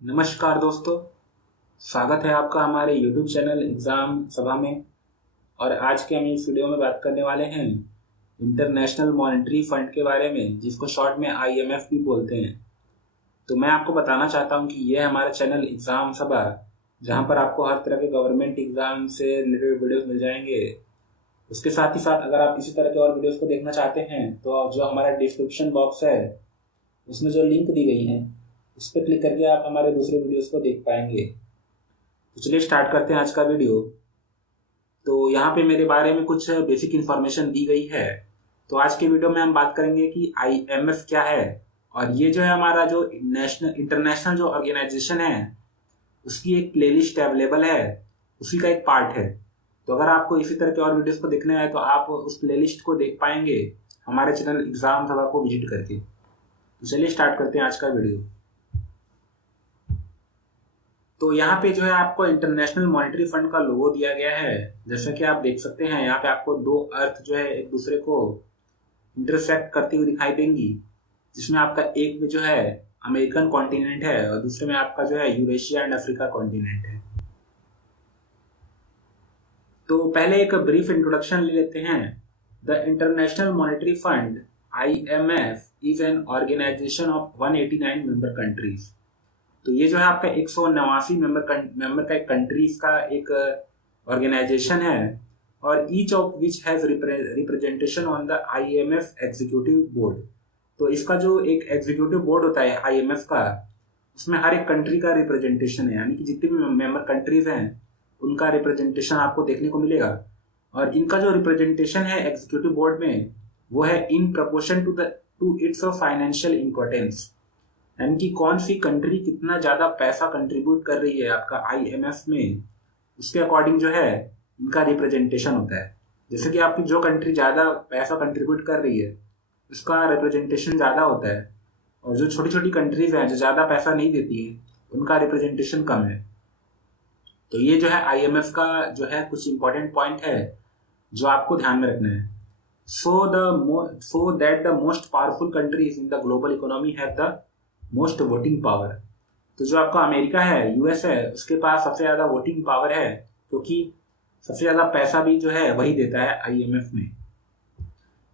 नमस्कार दोस्तों। स्वागत है आपका हमारे YouTube चैनल एग्ज़ाम सभा में। और आज के हम इस वीडियो में बात करने वाले हैं इंटरनेशनल मॉनेटरी फंड के बारे में, जिसको शॉर्ट में IMF भी बोलते हैं। तो मैं आपको बताना चाहता हूं कि यह हमारा चैनल एग्ज़ाम सभा, जहां पर आपको हर तरह के गवर्नमेंट एग्ज़ाम से रिलेटेड वीडियोस मिल जाएंगे। उसके साथ ही साथ अगर आप इसी तरह के और वीडियोस को देखना चाहते हैं तो जो हमारा डिस्क्रिप्शन बॉक्स है उसमें जो लिंक दी गई है उस पर क्लिक करके आप हमारे दूसरे वीडियोस को देख पाएंगे। तो चलिए स्टार्ट करते हैं आज का वीडियो। तो यहाँ पे मेरे बारे में कुछ बेसिक इन्फॉर्मेशन दी गई है। तो आज के वीडियो में हम बात करेंगे कि IMF क्या है, और ये जो है हमारा जो नेशनल इंटरनेशनल जो ऑर्गेनाइजेशन है उसकी एक प्लेलिस्ट अवेलेबल है, उसी का एक पार्ट है। तो अगर आपको इसी तरह के और वीडियोस को देखने आए तो आप उस प्लेलिस्ट को देख पाएंगे हमारे चैनल एग्जाम सभा को विजिट करके। तो चलिए स्टार्ट करते हैं आज का वीडियो। तो यहाँ पे जो है आपको इंटरनेशनल मॉनेटरी फंड का लोगो दिया गया है। जैसा कि आप देख सकते हैं यहाँ पे आपको दो अर्थ जो है एक दूसरे को इंटरसेक्ट करती हुई दिखाई देंगी, जिसमें आपका एक में जो है अमेरिकन कॉन्टिनेंट है और दूसरे में आपका जो है यूरेशिया एंड अफ्रीका कॉन्टिनेंट है। तो पहले एक ब्रीफ इंट्रोडक्शन ले लेते हैं। The International Monetary Fund IMF is an organisation of 189 member countries. तो ये जो है आपका 189 मेंबर का एक कंट्रीज का एक ऑर्गेनाइजेशन है, और each of which has representation on the IMF executive board. तो इसका जो एक एग्जीक्यूटिव बोर्ड होता है IMF का, उसमें हर एक कंट्री का रिप्रेजेंटेशन है, यानी कि जितनी भी मेंबर कंट्रीज हैं उनका रिप्रेजेंटेशन आपको देखने को मिलेगा। और इनका जो रिप्रेजेंटेशन है एग्जीक्यूटिव बोर्ड में वो है in proportion to its financial importance, यानी कि कौन सी कंट्री कितना ज्यादा पैसा कंट्रीब्यूट कर रही है आपका IMF में, उसके अकॉर्डिंग जो है इनका रिप्रेजेंटेशन होता है। जैसे कि आपकी जो कंट्री ज्यादा पैसा कंट्रीब्यूट कर रही है उसका रिप्रेजेंटेशन ज्यादा होता है, और जो छोटी छोटी कंट्रीज हैं जो ज्यादा पैसा नहीं देती है उनका रिप्रेजेंटेशन कम है। तो ये जो है IMF का जो है कुछ इंपॉर्टेंट पॉइंट है जो आपको ध्यान में रखना है। So that the most powerful countries in the global economy have the most voting power. तो जो आपका अमेरिका है, US है, उसके पास सबसे ज्यादा वोटिंग पावर है, क्योंकि सबसे ज्यादा पैसा भी जो है वही देता है IMF में।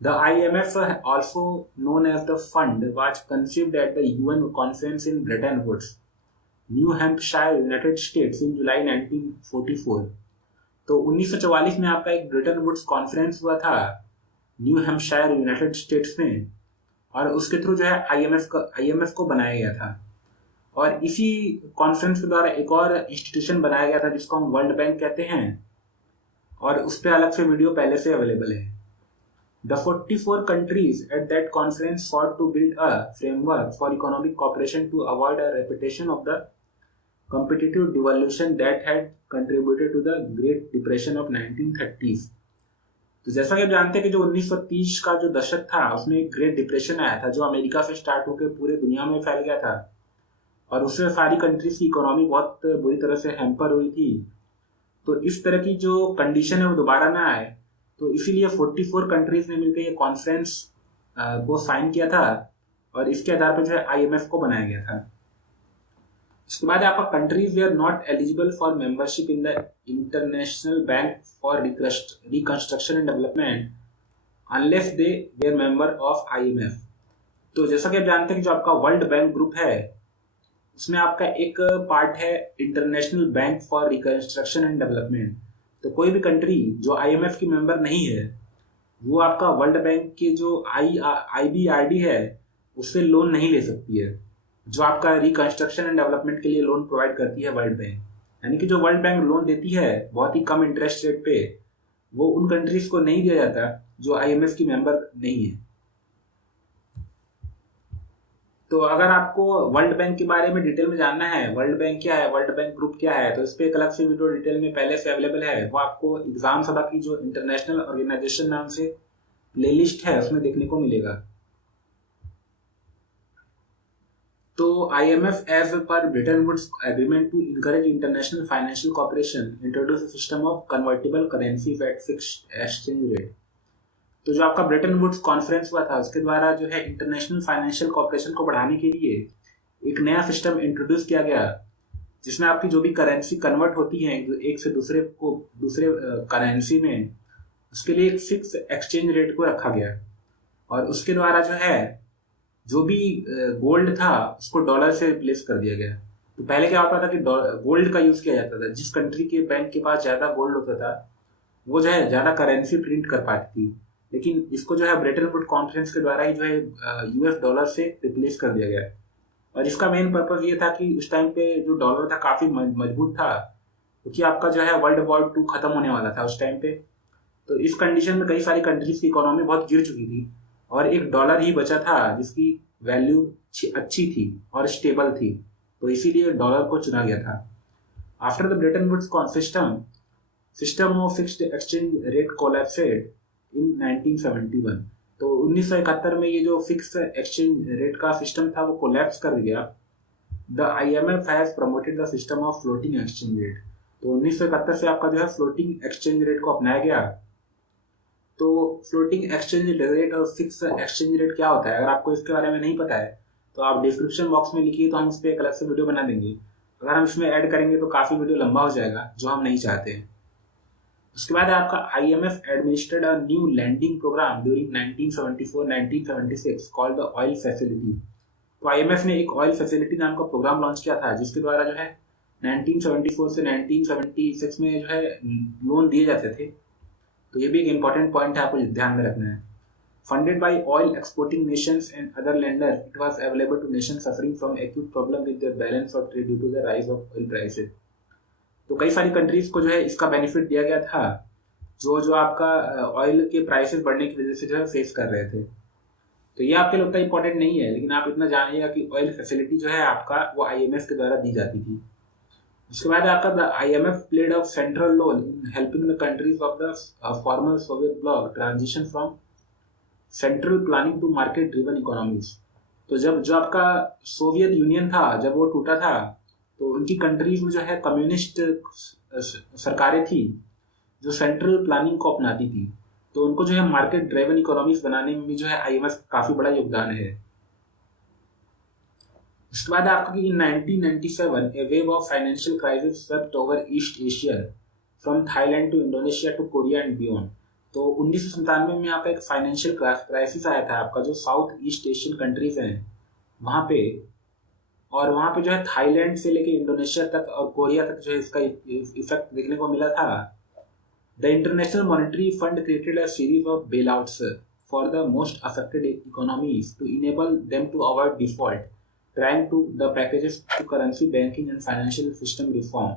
The IMF also known as the fund was conceived at the UN conference in Bretton Woods, New Hampshire, United States in July 1944। तो 1944 में आपका एक ब्रिटेन वुड्स कॉन्फ्रेंस हुआ था न्यू हैम्पशायर, यूनाइटेड स्टेट्स में, और उसके थ्रू जो है IMF को बनाया गया था। और इसी कॉन्फ्रेंस के द्वारा एक और इंस्टीट्यूशन बनाया गया था जिसको हम वर्ल्ड बैंक कहते हैं, और उस पर अलग से वीडियो पहले से अवेलेबल है। The 44 countries at that conference sought to build a framework for economic cooperation to avoid a repetition of the competitive devaluation that had contributed to the Great Depression of 1930s। तो जैसा कि आप जानते हैं कि जो 1930 का जो दशक था उसमें एक ग्रेट डिप्रेशन आया था जो अमेरिका से स्टार्ट होकर पूरे दुनिया में फैल गया था, और उससे सारी कंट्रीज की इकोनॉमी बहुत बुरी तरह से हैम्पर हुई थी। तो इस तरह की जो कंडीशन है वो दोबारा ना आए, तो इसीलिए 44 कंट्रीज ने मिलकर ये कॉन्फ्रेंस को साइन किया था, और इसके आधार पर जो है IMF को बनाया गया था। इसके बाद आपका countries they are not eligible for membership in the International Bank for Reconstruction and Development unless they were member of IMF। तो जैसा कि आप जानते हैं कि जो आपका वर्ल्ड बैंक ग्रुप है उसमें आपका एक पार्ट है international Bank for Reconstruction and development. तो कोई भी कंट्री जो IMF की मेंबर नहीं है वो आपका वर्ल्ड बैंक के जो IBRD है उससे लोन नहीं ले सकती है, जो आपका रिकंस्ट्रक्शन एंड डेवलपमेंट के लिए लोन प्रोवाइड करती है वर्ल्ड बैंक। यानी कि जो वर्ल्ड बैंक लोन देती है बहुत ही कम इंटरेस्ट रेट पे, वो उन कंट्रीज को नहीं दिया जाता जो IMF की मेंबर नहीं है। तो अगर आपको वर्ल्ड बैंक के बारे में डिटेल में जानना है, वर्ल्ड बैंक क्या है, वर्ल्ड बैंक ग्रुप क्या है, तो इस पे एक अलग से वीडियो डिटेल में पहले से अवेलेबल है। वो आपको एग्जाम सभा की जो इंटरनेशनल ऑर्गेनाइजेशन नाम से प्लेलिस्ट है उसमें देखने को मिलेगा। तो IMF as per Bretton Woods agreement to encourage international financial corporation introduce system of convertible currencies at fixed exchange rate. तो जो आपका ब्रिटेन वुड्स कॉन्फ्रेंस हुआ था उसके द्वारा जो है इंटरनेशनल फाइनेंशियल कॉर्पोरेशन को बढ़ाने के लिए एक नया सिस्टम इंट्रोड्यूस किया गया जिसमें आपकी जो भी करेंसी कन्वर्ट होती है एक से दूसरे करेंसी में, उसके लिए एक फिक्स एक्सचेंज रेट को रखा गया और उसके द्वारा जो है जो भी गोल्ड था उसको डॉलर से रिप्लेस कर दिया गया। तो पहले क्या होता था कि गोल्ड का यूज किया जाता था, जिस कंट्री के बैंक के पास ज्यादा गोल्ड होता था वो जो है ज्यादा करेंसी प्रिंट कर पाती थी, लेकिन इसको जो है ब्रेटन वुड कॉन्फ्रेंस के द्वारा ही जो है यूएस डॉलर से रिप्लेस कर दिया गया। और इसका मेन पर्पज ये था कि उस टाइम पे जो डॉलर था काफी मजबूत था, क्योंकि आपका जो है वर्ल्ड वॉर 2 खत्म होने वाला था उस टाइम पे। तो इस कंडीशन में कई सारी कंट्रीज की इकोनॉमी बहुत गिर चुकी थी और एक डॉलर ही बचा था जिसकी वैल्यू अच्छी थी और स्टेबल थी, तो इसीलिए डॉलर को चुना गया था। After the Bretton Woods system of fixed exchange rate collapsed in 1971। तो 1971 में ये जो फिक्स एक्सचेंज रेट का सिस्टम था वो कोलैप्स कर गया। The IMF has promoted the system of floating exchange rate. तो 1971 से आपका जो है फ्लोटिंग एक्सचेंज रेट को अपनाया गया। तो फ्लोटिंग एक्सचेंज रेट और फिक्स एक्सचेंज रेट क्या होता है, अगर आपको इसके बारे में नहीं पता है तो आप डिस्क्रिप्शन बॉक्स में लिखिए, तो हम इस पर एक अलग से वीडियो बना देंगे। अगर हम इसमें ऐड करेंगे तो काफ़ी वीडियो लंबा हो जाएगा, जो हम नहीं चाहते हैं। उसके बाद आपका IMF administered a new lending program during 1974-1976 called the oil facility. तो IMF ने एक ऑयल फैसिलिटी नाम का प्रोग्राम लॉन्च किया था, जिसके द्वारा जो है 1974 से 1976 में जो है लोन दिए जाते थे। तो ये भी एक इम्पॉर्टेंट पॉइंट है, आपको ध्यान में रखना है। Funded by oil exporting nations and other lender, it was available to nations suffering from acute problem with their balance of trade due to the rise of oil prices. तो कई सारी countries को जो है इसका बेनिफिट दिया गया था, जो आपका ऑयल के प्राइसेस बढ़ने की वजह से जो है फेस कर रहे थे। तो ये आपके लिए उतना इंपॉर्टेंट नहीं है, लेकिन आप इतना जानिएगा कि ऑयल फैसिलिटी जो है आपका वो IMF के द्वारा दी जाती थी। उसके बाद आपका the IMF played a central role in helping the countries of the former Soviet bloc transition from central planning to market driven economies. तो जब जो आपका सोवियत यूनियन था जब वो टूटा था, तो उनकी कंट्रीज में जो है कम्युनिस्ट सरकारें थी जो सेंट्रल प्लानिंग को अपनाती थी, तो उनको जो है मार्केट ड्रिवन इकोनॉमीज बनाने में भी जो है IMF काफी बड़ा योगदान है। उसके बाद आपका कि in 1997 a wave of financial crisis swept over East Asia from Thailand to Indonesia to Korea and beyond. तो 1997 में आपका एक फाइनेंशियल क्राइसिस आया था आपका जो साउथ ईस्ट एशियन कंट्रीज हैं वहाँ पे, और वहाँ पे जो है थाईलैंड से लेके इंडोनेशिया तक और कोरिया तक जो है इसका इफेक्ट देखने को मिला था। The International Monetary Fund created a series of bail outs for the most affected economies to enable them to avoid default, trying to the packages to currency banking and financial system reform.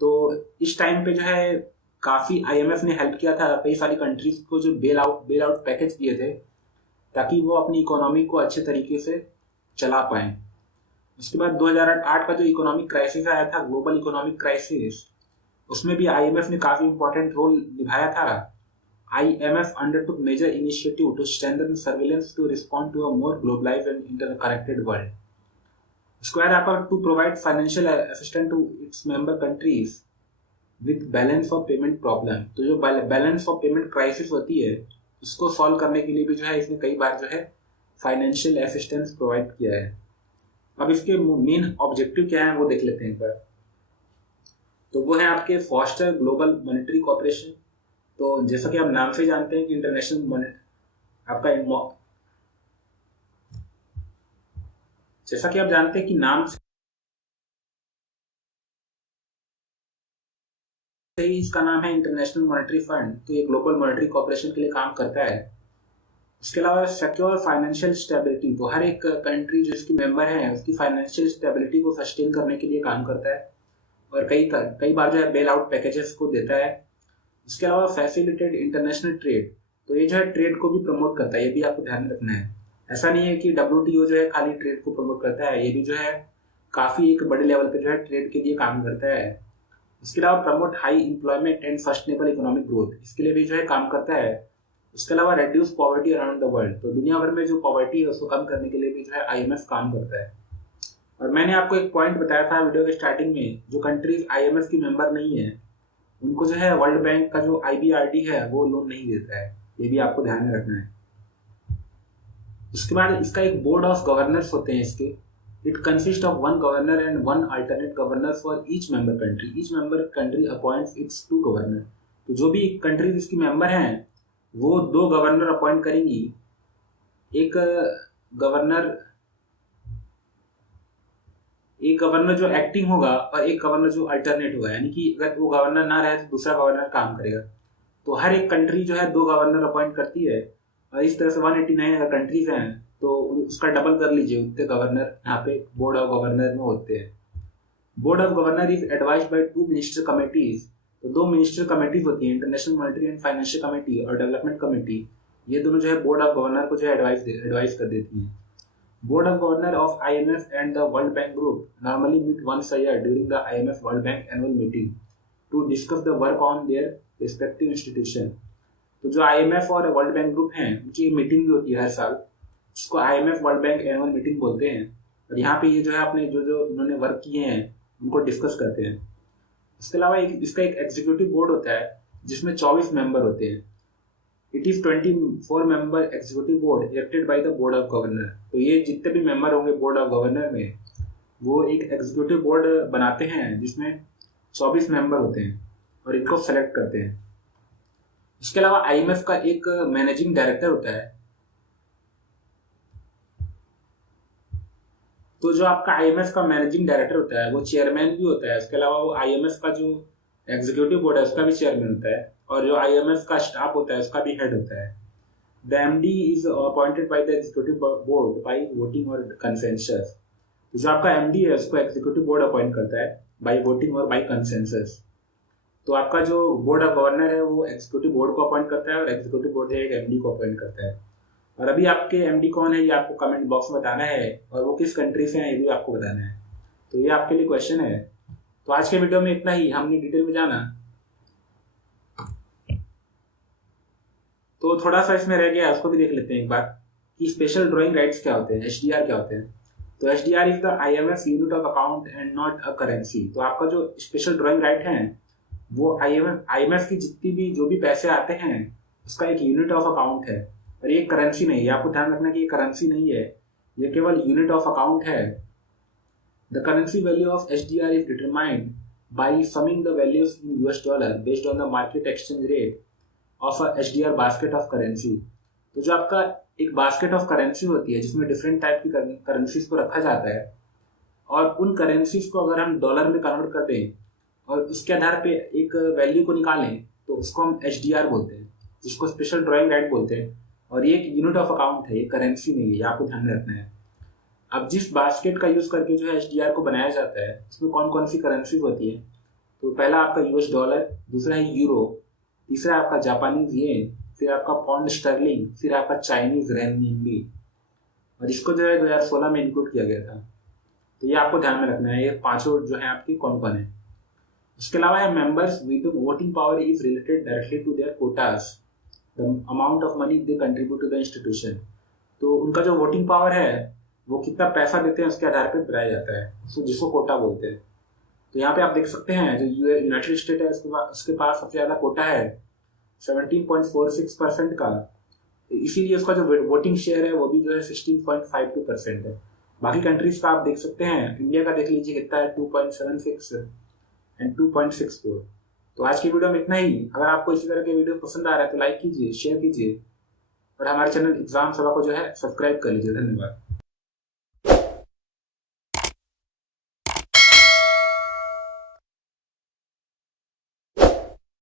तो इस time पे जो है काफ़ी IMF ने help किया था कई सारी कंट्रीज को, जो बेल आउट पैकेज दिए थे ताकि वो अपनी इकोनॉमी को अच्छे तरीके से चला पाएं। उसके बाद 2008 का जो इकोनॉमिक क्राइसिस आया था, ग्लोबल इकोनॉमिक क्राइसिस, उसमें भी IMF ने काफ़ी इंपॉर्टेंट रोल निभाया था। IMF undertook major initiative to strengthen surveillance to respond to a more globalized and interconnected world. उसके बाद आपका to provide financial assistance to its member countries with balance of payment problem. तो जो balance of payment crisis होती है उसको solve करने के लिए भी जो है इसने कई बार जो है फाइनेंशियल असिस्टेंस प्रोवाइड किया है। अब इसके मेन ऑब्जेक्टिव क्या है वो देख लेते हैं एक बार। तो वो है आपके फॉस्टर ग्लोबल मॉनेटरी कोऑपरेशन। तो जैसा कि आप नाम से जानते हैं कि जैसा कि आप जानते हैं कि नाम से ही इसका नाम है इंटरनेशनल मॉनेटरी फंड, तो ये ग्लोबल मॉनेटरी कोऑपरेशन के लिए काम करता है। इसके अलावा सिक्योर फाइनेंशियल स्टेबिलिटी, तो हर एक कंट्री जो इसकी मेंबर है उसकी फाइनेंशियल स्टेबिलिटी को सस्टेन करने के लिए काम करता है और कई बार जो है बेल आउट पैकेजेस को देता है। इसके अलावा फैसिलिटेड इंटरनेशनल ट्रेड, तो ये जो है ट्रेड को भी प्रमोट करता है, ये भी आपको ध्यान में रखना है। ऐसा नहीं है कि WTO जो है खाली ट्रेड को प्रमोट करता है, ये भी जो है काफ़ी एक बड़े लेवल पे जो है ट्रेड के लिए काम करता है। इसके अलावा promote high employment and sustainable economic growth, इसके लिए भी जो है काम करता है। इसके अलावा reduce poverty around the world, तो दुनिया भर में जो पॉवर्टी है उसको कम करने के लिए भी जो है IMF काम करता है। और मैंने आपको एक पॉइंट बताया था वीडियो के स्टार्टिंग में, जो कंट्रीज IMF की मेंबर नहीं है उनको जो है वर्ल्ड बैंक का जो IBRD है वो लोन नहीं देता है, ये भी आपको ध्यान में रखना है। उसके बाद इसका एक बोर्ड ऑफ गवर्नर्स होते हैं it consist of one governor and one alternate governor for each member country. Each member country appoints it's 2 governor. तो जो भी कंट्रीज इसकी मेंबर हैं वो 2 गवर्नर अपॉइंट करेंगी। एक गवर्नर जो एक्टिंग होगा और एक गवर्नर जो अल्टरनेट होगा, यानी कि अगर वो गवर्नर ना रहे तो दूसरा गवर्नर काम करेगा। तो हर एक कंट्री जो है 2 गवर्नर अपॉइंट करती है, और इस तरह से 189 अगर कंट्रीज हैं तो उसका डबल कर लीजिए, उतने गवर्नर यहाँ पे बोर्ड ऑफ गवर्नर में होते हैं। Board of governor is advised by 2 minister committees. तो 2 मिनिस्टर कमिटीज होती है, International Monetary and Financial Committee और डेवलपमेंट कमेटी। ये दोनों जो है बोर्ड ऑफ गवर्नर को जो है एडवाइस कर देती है। Board of Governor of IMF and the World Bank Group normally meet once a year during the IMF World Bank annual meeting to discuss the work on their respective institution। तो जो IMF और world bank group हैं उनकी meeting भी होती है हर साल, जिसको IMF world bank annual meeting बोलते हैं। और यहाँ पे ये जो है अपने जो इन्होंने वर्क किए हैं उनको डिस्कस करते हैं। इसके अलावा इसका एक एग्जीक्यूटिव बोर्ड होता है जिसमें 24 मेंबर होते हैं। It is 24 member executive board elected by the board of governor. तो ये जितने भी मेंबर होंगे बोर्ड ऑफ गवर्नर में वो एक एग्जीक्यूटिव बोर्ड बनाते हैं जिसमें 24 मेंबर होते हैं और इनको सेलेक्ट करते हैं। इसके अलावा IMF का एक मैनेजिंग डायरेक्टर होता है। तो जो आपका IMF का मैनेजिंग डायरेक्टर होता है वो चेयरमैन भी होता है। इसके अलावा वो IMF का जो एग्जीक्यूटिव बोर्ड है उसका भी चेयरमैन होता है, और जो IMF का स्टाफ होता है उसका भी हेड होता है। The MD is appointed by the executive board by voting और कंसेंसस। तो जो आपका MD है उसको एग्जीक्यूटिव बोर्ड अपॉइंट करता है बाय वोटिंग और बाय कंसेंसस। तो आपका जो बोर्ड ऑफ गवर्नर है वो एग्जीक्यूटिव बोर्ड को अपॉइंट करता है और एग्जीक्यूटिव बोर्ड एक MD को अपॉइंट करता है। और अभी आपके MD कौन है ये आपको कमेंट बॉक्स में बताना है, और वो किस कंट्री से हैं ये भी आपको बताना है। तो ये आपके लिए क्वेश्चन है। तो आज के वीडियो में इतना ही, हमने डिटेल में जाना। तो थोड़ा सा इसमें रह गया, उसको भी देख लेते हैं एक बार कि स्पेशल ड्राइंग राइट्स क्या होते हैं, HDR क्या होते हैं। तो HDR is the IMF unit of account and not a currency. तो आपका जो स्पेशल ड्राइंग राइट है वो IMF की जितनी भी जो भी पैसे आते हैं उसका एक यूनिट ऑफ अकाउंट है, और ये करेंसी नहीं है। आपको ध्यान रखना कि ये करेंसी नहीं है, ये केवल यूनिट ऑफ अकाउंट है। The currency value of HDR is determined by summing the values in US dollar based on the market exchange rate of a HDR basket of currency. तो जो आपका एक बास्केट ऑफ करेंसी होती है जिसमें different type की currencies को रखा जाता है, और उन करेंसीज को अगर हम डॉलर में कन्वर्ट कर दें और उसके आधार पे एक वैल्यू को निकालें तो उसको हम HDR बोलते हैं, जिसको स्पेशल ड्राइंग राइट बोलते हैं। और ये एक यूनिट ऑफ अकाउंट है, ये करेंसी नहीं है, ये आपको ध्यान रखना है। अब जिस बास्केट का यूज करके जो है HDR को बनाया जाता है उसमें कौन कौन सी करेंसीज होती है। तो पहला आपका US डॉलर, दूसरा है यूरो, तीसरा आपका जापानीज येन, फिर आपका पाउंड स्टर्लिंग, फिर आपका चाइनीज रेनमिनबी। और इसको जो है 2016 में इंक्लूड किया गया था। तो ये आपको ध्यान में रखना है, ये पांचों जो है आपके कौन कौन है। उसके अलावा है members voting power is related directly to their quotas, the amount of money they contribute to the institution. तो उनका जो वोटिंग पावर है वो कितना पैसा देते हैं उसके आधार पर बनाया जाता है, जिसको कोटा बोलते हैं। तो यहाँ पे आप देख सकते हैं जो यूनाइटेड स्टेट है उसके पास सबसे ज्यादा कोटा है 17.46% का, इसीलिए उसका जो वोटिंग शेयर है वो भी जो है 16.52% है। बाकी कंट्रीज का आप देख सकते हैं, इंडिया का देख लीजिए कितना है 2.76 एंड 2.64। तो आज की वीडियो में इतना ही। अगर आपको इसी तरह के वीडियो पसंद आ रहा है तो लाइक कीजिए, शेयर कीजिए, और हमारे चैनल एग्जाम सभा को जो है सब्सक्राइब कर लीजिए। धन्यवाद।